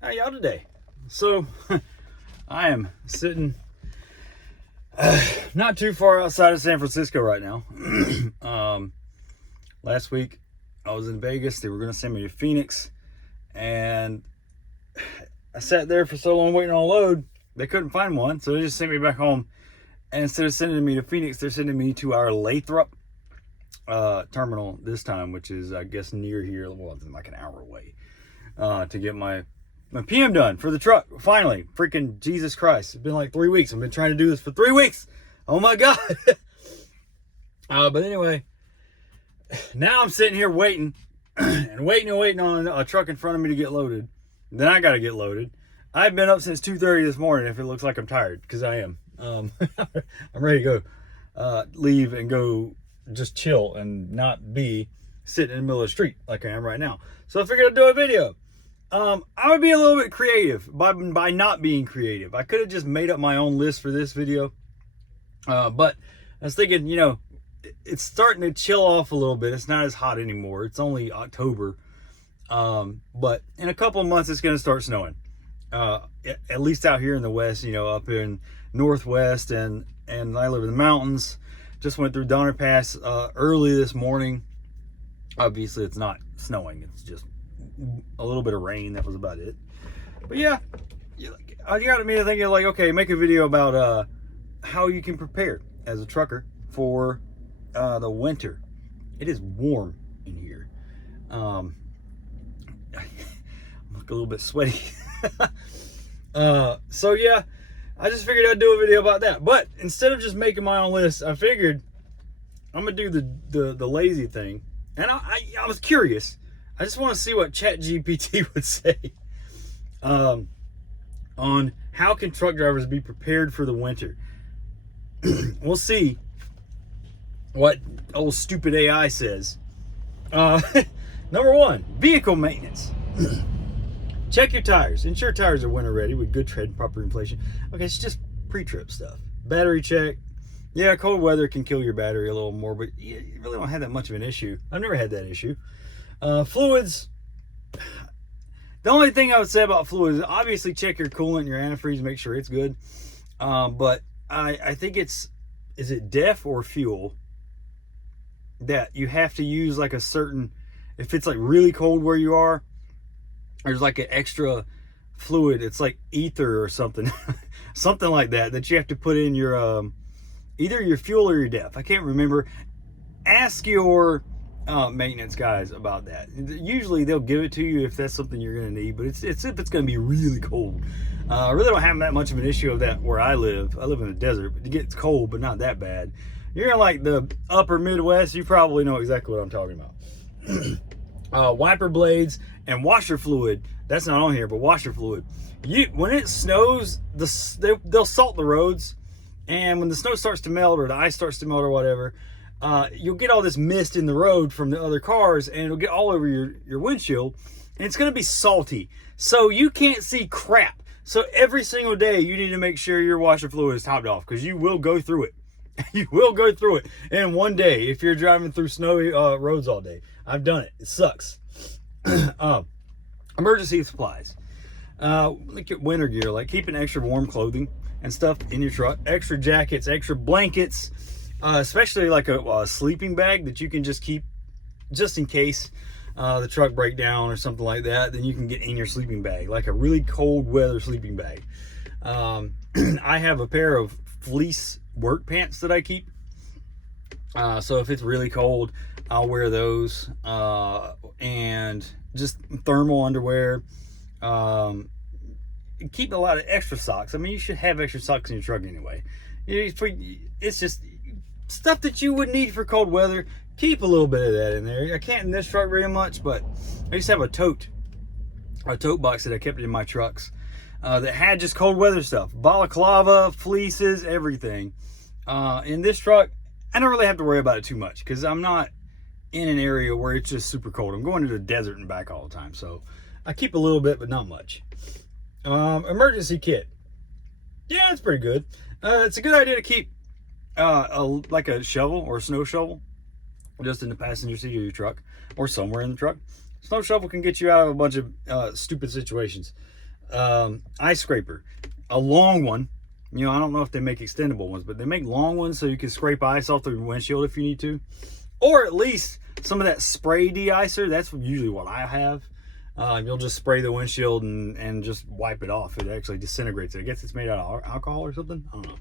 How y'all today? So, I am sitting not too far outside of San Francisco right now. Last week I was in Vegas. They were going to send me to Phoenix, and I sat there for so long waiting on a load. They couldn't find one, so they just sent me back home. And instead of sending me to Phoenix, they're sending me to our Lathrop terminal this time, which is, I guess, near here. Well, it's like an hour away to get my PM done for the truck. Finally, freaking Jesus Christ. It's been like 3 weeks. I've been trying to do this for 3 weeks. Oh my God. But anyway, now I'm sitting here waiting and waiting on a truck in front of me to get loaded. Then I got to get loaded. I've been up since 2:30 this morning if it looks like I'm tired, because I am. I'm ready to go leave and go just chill and not be sitting in the middle of the street like I am right now. So I figured I'd do a video. I would be a little bit creative by not being creative. I could have just made up my own list for this video. But I was thinking, it's starting to chill off a little bit. It's not as hot anymore. It's only October. But in a couple of months, it's going to start snowing. At least out here in the West, up in Northwest, and I live in the mountains. Just went through Donner Pass early this morning. Obviously, it's not snowing. It's just a little bit of rain. That was about it. But yeah, I got me thinking, like, okay, make a video about how you can prepare as a trucker for the winter. It is warm in here. I'm like a little bit sweaty. So yeah, I just figured I'd do a video about that. But instead of just making my own list, I figured I'm gonna do the lazy thing. And I was curious. I just want to see what ChatGPT would say on how can truck drivers be prepared for the winter. We'll see what old stupid AI says. Number one, vehicle maintenance. Check your tires. Ensure tires are winter ready with good tread and proper inflation. Okay, it's just pre-trip stuff. Battery check. Yeah, cold weather can kill your battery a little more, but you really don't have that much of an issue. I've never had that issue. Fluids. The only thing I would say about fluids is obviously check your coolant and your antifreeze, make sure it's good. But I think is it DEF or fuel that you have to use like a certain, if it's like really cold where you are, there's like an extra fluid. It's like ether or something, something like that you have to put in your either your fuel or your DEF. I can't remember. Ask your maintenance guys about that. Usually they'll give it to you if that's something you're going to need, but it's if it's going to be really cold. I really don't have that much of an issue of that where I live. I live in the desert, but it gets cold, but not that bad. You're in like the upper Midwest, you probably know exactly what I'm talking about. Wiper blades and washer fluid. That's not on here, but washer fluid. When it snows, they'll salt the roads, and when the snow starts to melt or the ice starts to melt or whatever, you'll get all this mist in the road from the other cars, and it'll get all over your windshield, and it's going to be salty. So you can't see crap. So every single day you need to make sure your washer fluid is topped off, because you will go through it. You will go through it in one day if you're driving through snowy roads all day. I've done it. It sucks. Emergency supplies. Look at winter gear, like keeping extra warm clothing and stuff in your truck. Extra jackets, extra blankets. Especially like a sleeping bag that you can just keep just in case the truck break down or something like that. Then you can get in your sleeping bag, like a really cold weather sleeping bag. I have a pair of fleece work pants that I keep. So if it's really cold, I'll wear those. And just thermal underwear. Keep a lot of extra socks. I mean, you should have extra socks in your truck anyway. It's just stuff that you would need for cold weather. Keep a little bit of that in there. I can't in this truck very much, but I used to have a tote box that I kept in my trucks that had just cold weather stuff. Balaclava, fleeces, everything. In this truck, I don't really have to worry about it too much because I'm not in an area where it's just super cold. I'm going to the desert and back all the time, so I keep a little bit, but not much. Emergency kit. Yeah, it's pretty good. It's a good idea to keep like a shovel or a snow shovel just in the passenger seat of your truck or somewhere in the truck. Snow shovel can get you out of a bunch of stupid situations. ice scraper, a long one. You know, I don't know if they make extendable ones, but they make long ones so you can scrape ice off the windshield if you need to. Or at least some of that spray de-icer. That's usually what I have. You'll just spray the windshield and just wipe it off. It actually disintegrates it. I guess it's made out of alcohol or something. I don't know.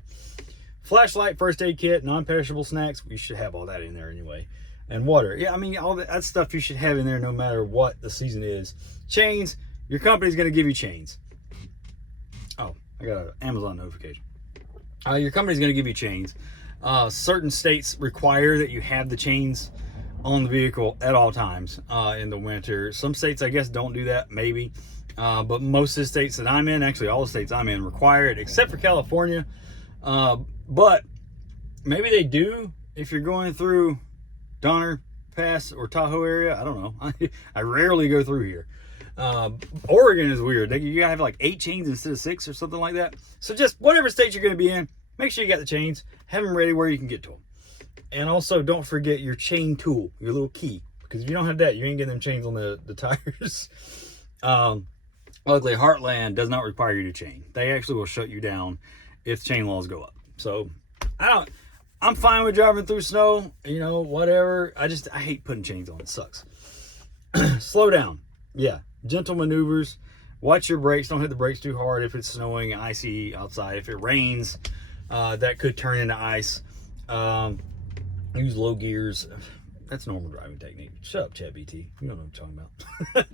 Flashlight, first aid kit, non-perishable snacks. We should have all that in there anyway. And water. Yeah, I mean, all that stuff you should have in there no matter what the season is. Chains. Your company's going to give you chains. Oh, I got an Amazon notification. Your company's going to give you chains. Certain states require that you have the chains on the vehicle at all times in the winter. Some states, I guess, don't do that, maybe. But most of the states that I'm in, actually all the states I'm in, require it, except for California. But maybe they do if you're going through Donner Pass or Tahoe area. I don't know. I rarely go through here. Oregon is weird. You gotta have like 8 chains instead of 6 or something like that. So just whatever state you're going to be in, make sure you got the chains. Have them ready where you can get to them. And also don't forget your chain tool, your little key. Because if you don't have that, you ain't getting them chains on the tires. Luckily, Heartland does not require you to chain. They actually will shut you down if chain laws go up. So I'm fine with driving through snow, you know, whatever. I hate putting chains on. It sucks. Slow down. Yeah. Gentle maneuvers. Watch your brakes. Don't hit the brakes too hard if it's snowing, icy outside. If it rains, that could turn into ice. Use low gears. That's normal driving technique. Shut up, ChatGPT. You don't know what I'm talking about.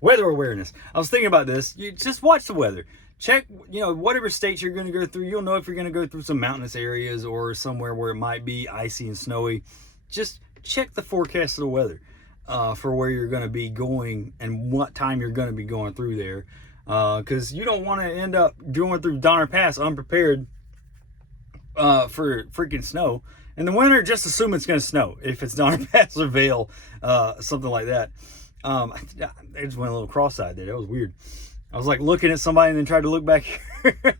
Weather awareness. I was thinking about this. You just watch the weather. Check, you know, whatever states you're going to go through. You'll know if you're going to go through some mountainous areas or somewhere where it might be icy and snowy. Just check the forecast of the weather for where you're going to be going and what time you're going to be going through there. Because you don't want to end up going through Donner Pass unprepared for freaking snow. In the winter, just assume it's going to snow if it's Donner Pass or Vail, something like that. I just went a little cross-eyed there. That was weird. I was like looking at somebody and then tried to look back here.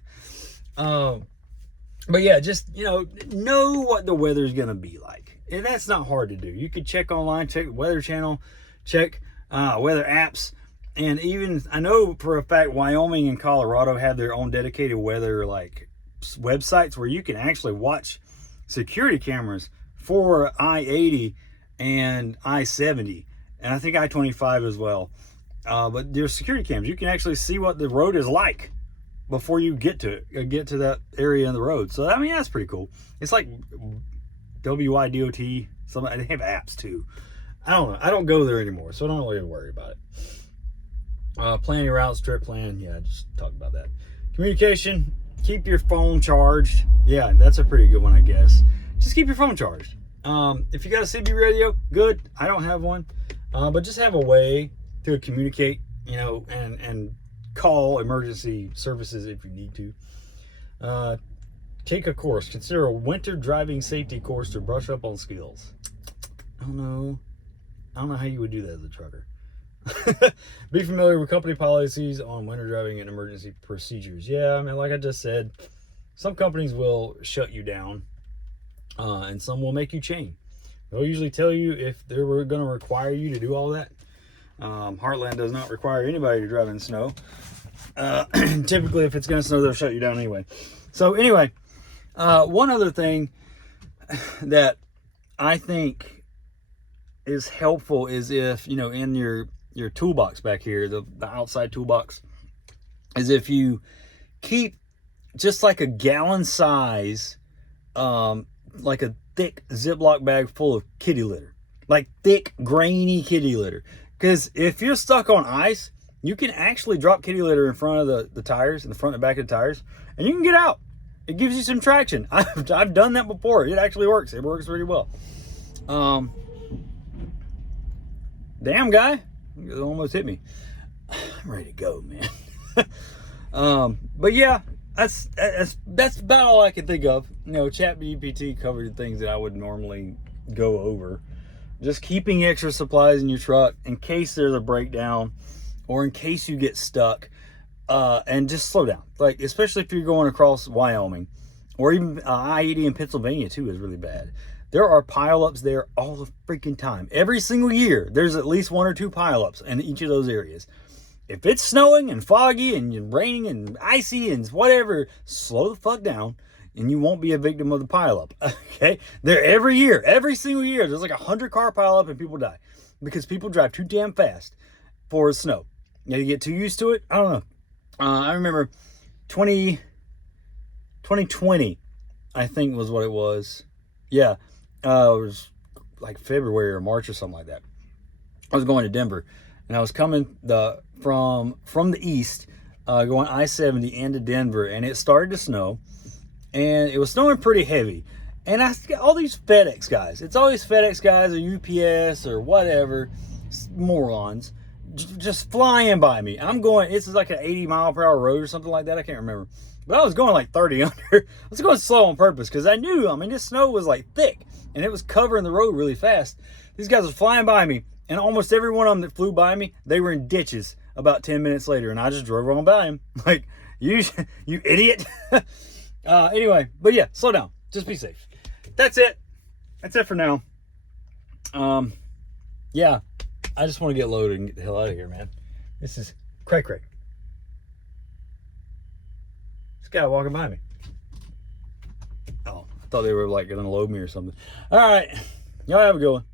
But yeah, just, you know what the weather is going to be like. And that's not hard to do. You could check online, check the Weather Channel, check weather apps. And even, I know for a fact, Wyoming and Colorado have their own dedicated weather like websites where you can actually watch security cameras for I-80 and I-70. And I think I-25 as well. But there's security cams. You can actually see what the road is like before you get to that area in the road. So, I mean, that's pretty cool. It's like WIDOT. They have apps too. I don't know. I don't go there anymore, so I don't really worry about it. Plan your routes, trip plan. Yeah, just talk about that. Communication. Keep your phone charged. Yeah, that's a pretty good one, I guess. Just keep your phone charged. If you got a CB radio, good. I don't have one. But just have a way to communicate, you know, and call emergency services if you need to. Take a course. Consider a winter driving safety course to brush up on skills. I don't know how you would do that as a trucker. Be familiar with company policies on winter driving and emergency procedures. Yeah, I mean, like I just said, some companies will shut you down, and some will make you chain. They'll usually tell you if they were going to require you to do all that. Heartland does not require anybody to drive in snow. Typically, if it's going to snow, they'll shut you down anyway. So anyway, one other thing that I think is helpful is if, you know, in your toolbox back here, the outside toolbox, is if you keep just like a gallon size, like a thick Ziploc bag full of kitty litter, like thick, grainy kitty litter. Because if you're stuck on ice, you can actually drop kitty litter in front of the tires, in the front and back of the tires, and you can get out. It gives you some traction. I've done that before. It actually works. It works really well. Damn, guy. It almost hit me. I'm ready to go, man. But yeah, that's about all I can think of. You know, ChatGPT covered things that I would normally go over. Just keeping extra supplies in your truck in case there's a breakdown or in case you get stuck, and just slow down. Like, especially if you're going across Wyoming or even I-80 in Pennsylvania too is really bad. There are pileups there all the freaking time. Every single year, there's at least 1 or 2 pileups in each of those areas. if it's snowing and foggy and raining and icy and whatever, slow the fuck down and you won't be a victim of the pileup. Okay? They're every year, every single year, there's like 100 car pileup and people die because people drive too damn fast for snow. You get too used to it. I don't know. I remember 2020, I think was what it was. Yeah. It was like February or March or something like that. I was going to Denver, and I was coming from the east, going I-70 into Denver, and it started to snow, and it was snowing pretty heavy. And I got all these FedEx guys. It's always FedEx guys or UPS or whatever, morons, just flying by me. I'm going, it's like an 80-mile-per-hour road or something like that. I can't remember. But I was going like 30 under. I was going slow on purpose because I knew, this snow was like thick, and it was covering the road really fast. These guys were flying by me. And almost every one of them that flew by me, they were in ditches about 10 minutes later. And I just drove on by them. Like, you idiot. Anyway, but yeah, slow down. Just be safe. That's it. That's it for now. Yeah, I just want to get loaded and get the hell out of here, man. This is cray. This guy walking by me. Oh, I thought they were like going to load me or something. All right. Y'all have a good one.